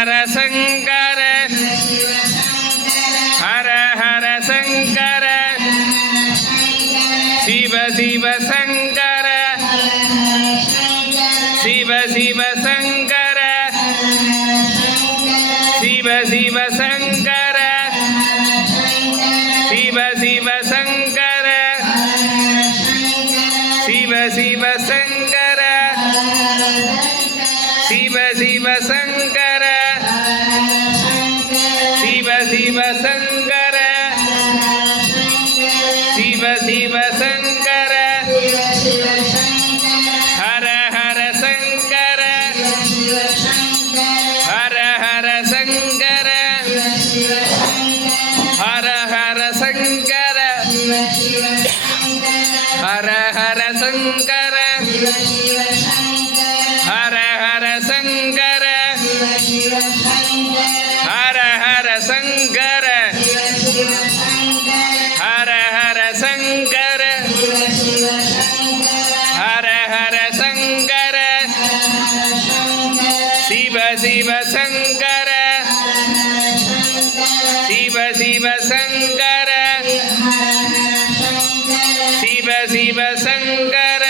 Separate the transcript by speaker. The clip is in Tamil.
Speaker 1: ஹர சங்கர ஹர ஹர சங்கர சிவ சிவ சங்கர சிவ சிவ சங்கர சிவ சிவ சங்கர சிவ சிவ சங்கர சிவ சிவ சங்கர சிவ சிவ சிவ சிவ சங்கர சிவ சிவ ஹர ஹர சங்கர ஹர ஹர சங்கர. ஹர ஹர சங்கர. ஹர ஹர சங்கர. ஹர ஹர சங்கர. ஹர ஹர சங்கர. हर हर हर हर शिव शङ्कर शिव शिव शङ्कर